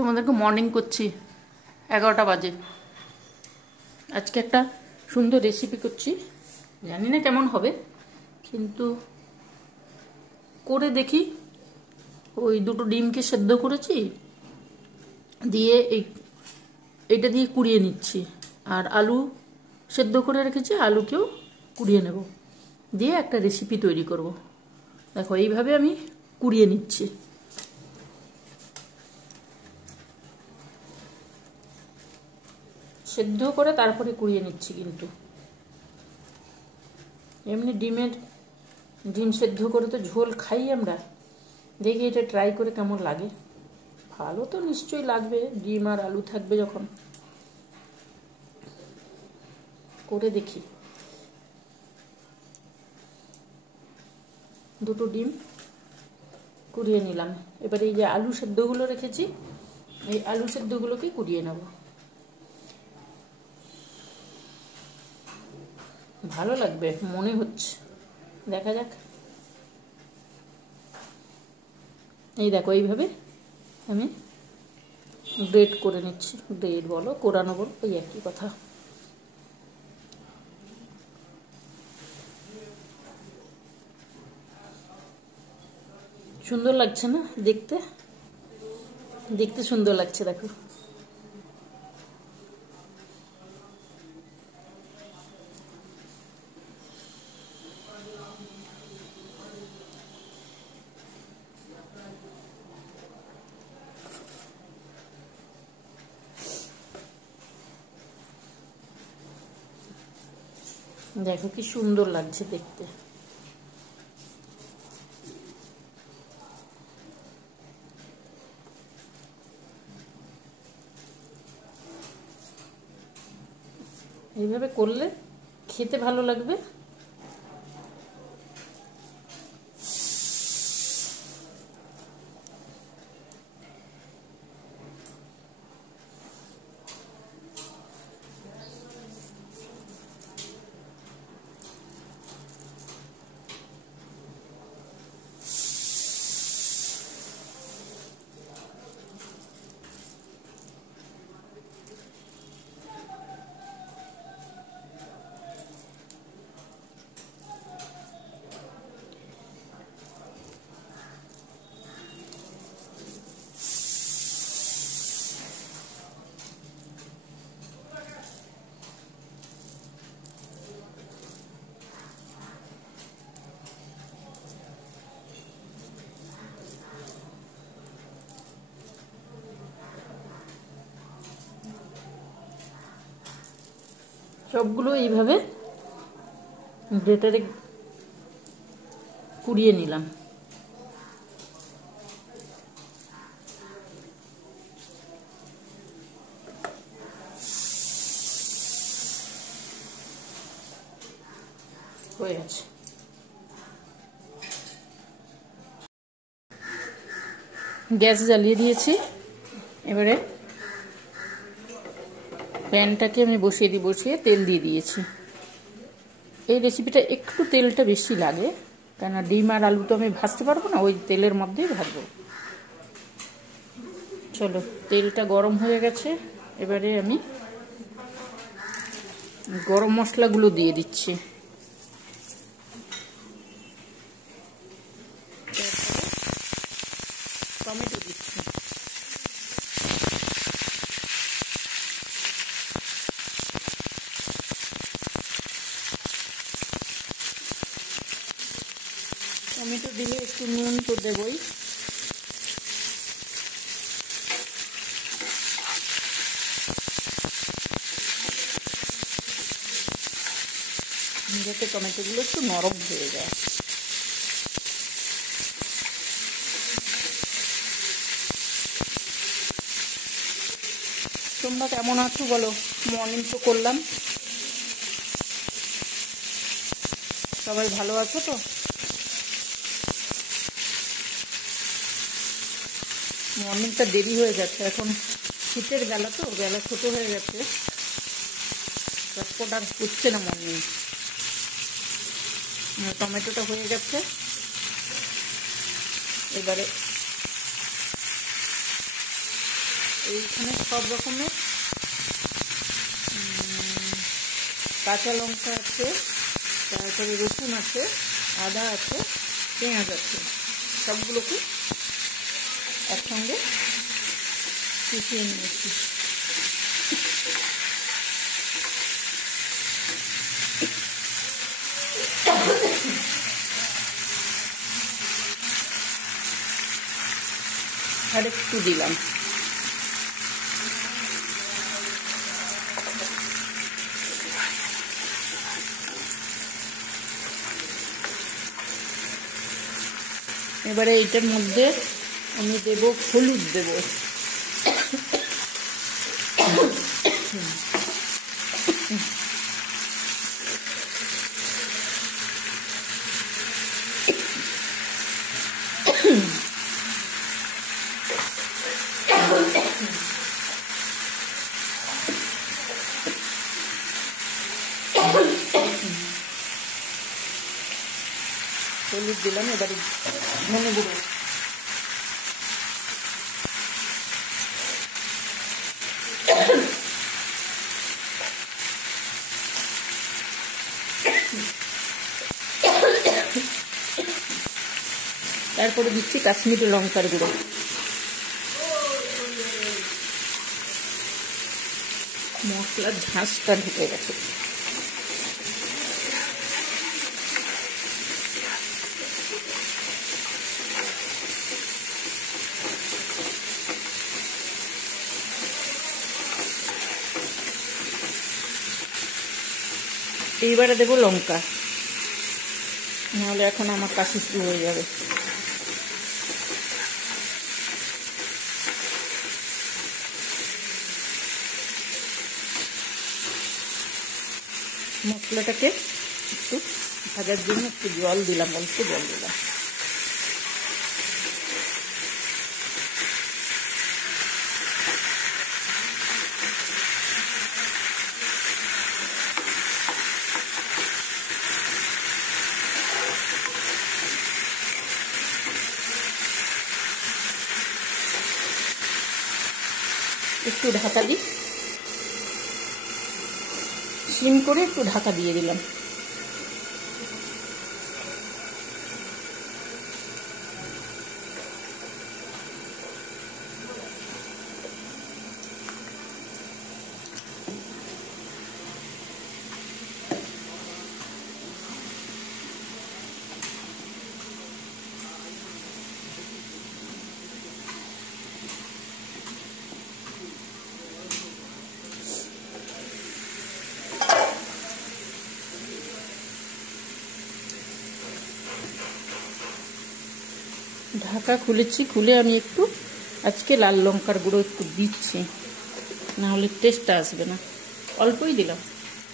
তোমাদেরকে মর্নিং করছি, 11টা বাজে। আজকে একটা সুন্দর রেসিপি করছি, জানি না কেমন হবে, কিন্তু করে দেখি। ওই দুটো ডিমকে সেদ্ধ করেছি, দিয়ে এইটা দিয়ে কুড়িয়ে নিচ্ছি। আর আলু সেদ্ধ করে রেখেছি, আলুকেও কুড়িয়ে নেব, দিয়ে একটা রেসিপি তৈরি করব। দেখো এইভাবে আমি কুড়িয়ে নিচ্ছি। সেদ্ধ করে তারপরে কুড়িয়ে নিচ্ছি। কিন্তু এমনি ডিম সেদ্ধ করে তো ঝোল খাই আমরা। দেখি এটা ট্রাই করে কেমন লাগে। ভালো তো নিশ্চয়ই লাগবে, ডিম আর আলু থাকবে যখন। করে দেখি। দুটো ডিম কুড়িয়ে নিলাম। এবারে এই যে আলু সেদ্ধগুলো রেখেছি, এই আলু সেদ্ধগুলোকে কুড়িয়ে নেব। ভালো লাগবে মনে হচ্ছে, দেখা যাক। এই দেখো এইভাবে আমি গ্রেট করে নিচ্ছি। গ্রেট বলো, কোরানো বলো, ওই একই কথা। সুন্দর লাগছে না দেখতে? দেখতে সুন্দর লাগছে, দেখো। দেখো কি সুন্দর লাগছে দেখতে। এইভাবে করলে খেতে ভালো লাগবে। সবগুলো এইভাবে গ্রেটারে কুড়িয়ে নিলাম। হয়ে গেছে। গ্যাস জ্বালিয়ে দিয়েছি। এবারে প্যানটাকে আমি বসিয়ে তেল দিয়ে দিয়েছি। এই রেসিপিটা একটু তেলটা বেশি লাগে, কেননা ডিম আর আলু তো আমি ভাজতে পারবো না, ওই তেলের মধ্যেই ভাজবো। চলো, তেলটা গরম হয়ে গেছে। এবারে আমি গরম মশলাগুলো দিয়ে দিচ্ছি। টমেটো দিচ্ছি। টমেটো দিলে একটু নুন তো দেবই। যাতে টমেটোগুলো একটু নরম হয়ে যায়। তোমরা কেমন আছো বলো? মর্নিং তো করলাম, সবাই ভালো আছো তো? মর্নিংটা দেরি হয়ে যাচ্ছে, এখন শীতের বেলা তো, বেলা ছোট হয়ে গেছে, চটপট আর হচ্ছে না মর্নিং। টমেটোটা হয়ে গেছে। এবারে এইখানে সব রকমের কাঁচা লঙ্কা আছে, তারপরে রসুন আছে, আদা আছে, পেঁয়াজ আছে, সবগুলোকে একসঙ্গে কুচিয়ে নিয়েছি। আর একটু দিলাম। এবারে এইটার মধ্যে আমি দেব হলুদ দেব। হলুদ দিলাম। এবারে ধনে গুঁড়ো, তারপরে দিচ্ছি কাশ্মীরি লঙ্কার গুঁড়ো। মশলার ঝাঁসটা ঢুকে গেছে। এইবারে দেবো লঙ্কা, নাহলে এখন আমার কাশি শুরু হয়ে যাবে। মশলাটাকে একটু ভাজার জন্য একটু জল দিলাম, অল্প জল দিলাম। একটু ঢাকা দিই, সিম করে একটু ঢাকা দিয়ে দিলাম। ঢাকা খুলেছি, খুলে আমি একটু আজকে লাল লঙ্কার গুঁড়ো একটু দিচ্ছি, না হলে টেস্টটা আসবে না। অল্পই দিলাম,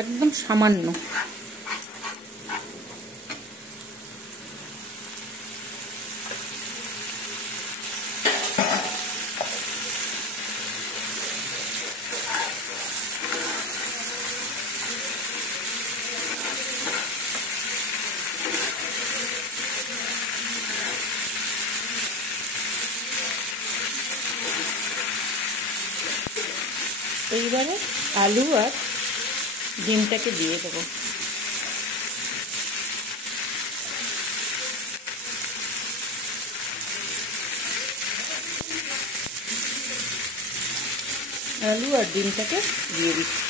একদম সামান্য। এইবারে আলু আর ডিমটাকে দিয়ে দেবো। আলু আর ডিমটাকে দিয়ে দিচ্ছি।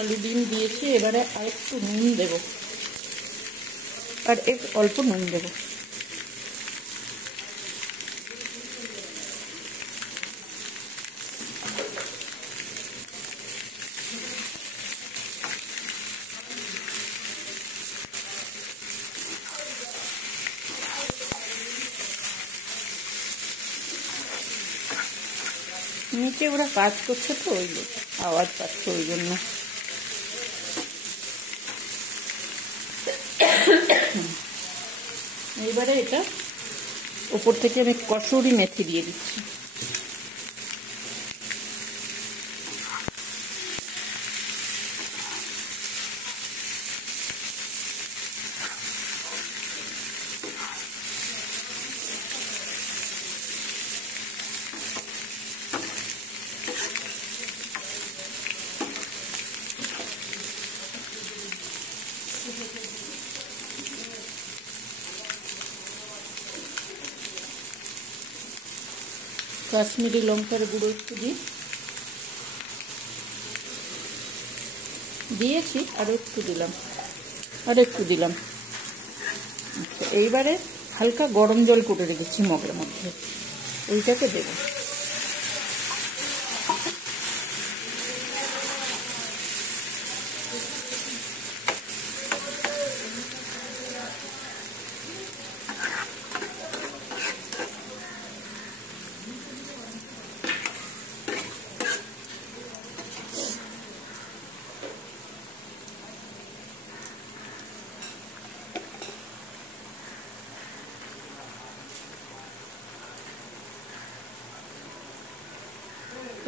আলু ডিম দিয়েছি, এবারে আর একটু নুন দেব, আর অল্প নুন দেব। নিচে ওরা কাজ করছে তো, ওই আওয়াজ পাচ্ছে, ওই জন্য। এইবারে এটা উপর থেকে আমি কসুরি মেথি দিয়ে দিচ্ছি। কাশ্মীরি লঙ্কার গুঁড়ো একটু দিয়েছি, আরও একটু দিলাম। আচ্ছা, এইবারে হালকা গরম জল করে রেখেছি মগের মধ্যে, ওইটাকে দেবো।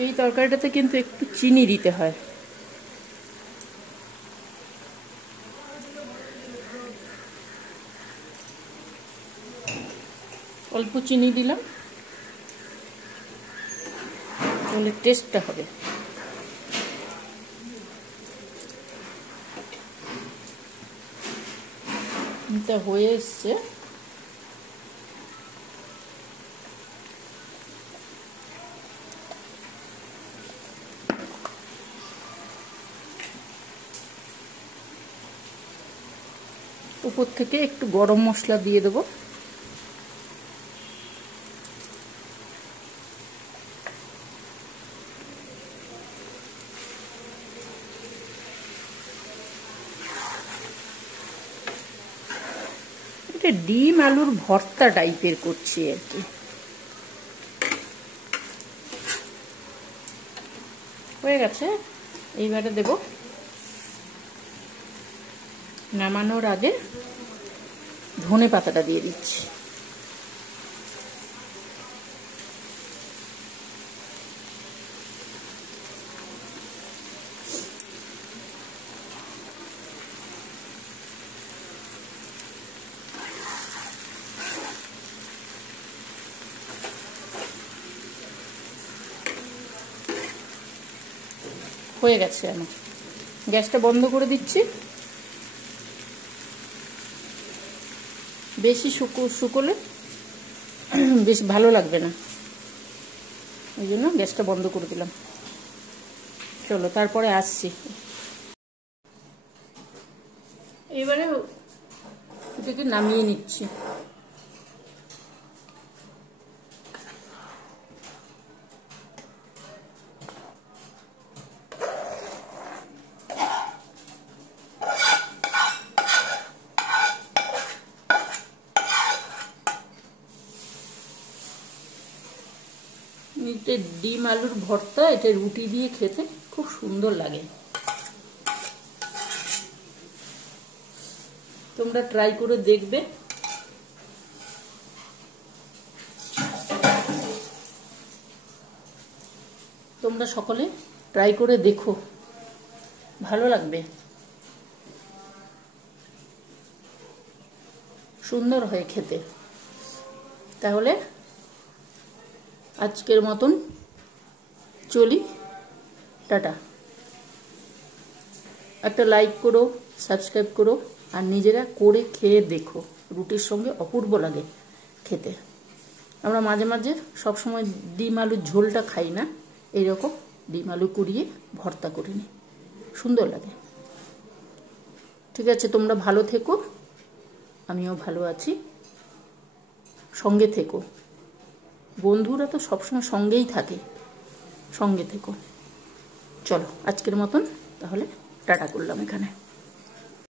এই তরকারিটাতে কিন্তু একটু চিনি দিতে হয়। অল্প চিনি দিলাম, তাহলে টেস্টটা হবে। এটা হয়ে এসছে। উপর থেকে একটু গরম মশলা দিয়ে দেবো। এটা ডিম আলুর ভর্তা টাইপের করছি আর কি। হয়ে গেছে। এইবারে দেব, নামানোর আগে ধনে পাতাটা দিয়ে দিচ্ছি। হয়ে গেছে। আমার গ্যাসটা বন্ধ করে দিচ্ছি। বেশি শুকোলে বেশ ভালো লাগবে না, ওই জন্য গ্যাসটা বন্ধ করে দিলাম। চলো তারপরে আসছি। এবারে এটাকে নামিয়ে নিচ্ছি। এটা ডিম আলুর ভর্তা, এটা রুটি দিয়ে খেতে খুব সুন্দর লাগে। তোমরা ট্রাই করে দেখবে। তোমরা সকলে ট্রাই করে দেখো, ভালো লাগবে। সুন্দর হয় খেতে। তাহলে আজকের মতন চলি, টাটা। একটা লাইক করো, সাবস্ক্রাইব করো, আর নিজেরা করে খেয়ে দেখো। রুটির সঙ্গে অপূর্ব লাগে খেতে। আমরা মাঝে মাঝে সবসময় ডিম আলুর ঝোলটা খাই না, এইরকম ডিম আলু কুড়িয়ে ভর্তা করে নিই, সুন্দর লাগে। ঠিক আছে, তোমরা ভালো থেকো, আমিও ভালো আছি। সঙ্গে থেকো, বন্ধুরা তো সবসময় সঙ্গেই থাকে, সঙ্গে থেকো। চলো আজকের মতন তাহলে টাটা করলাম এখানে।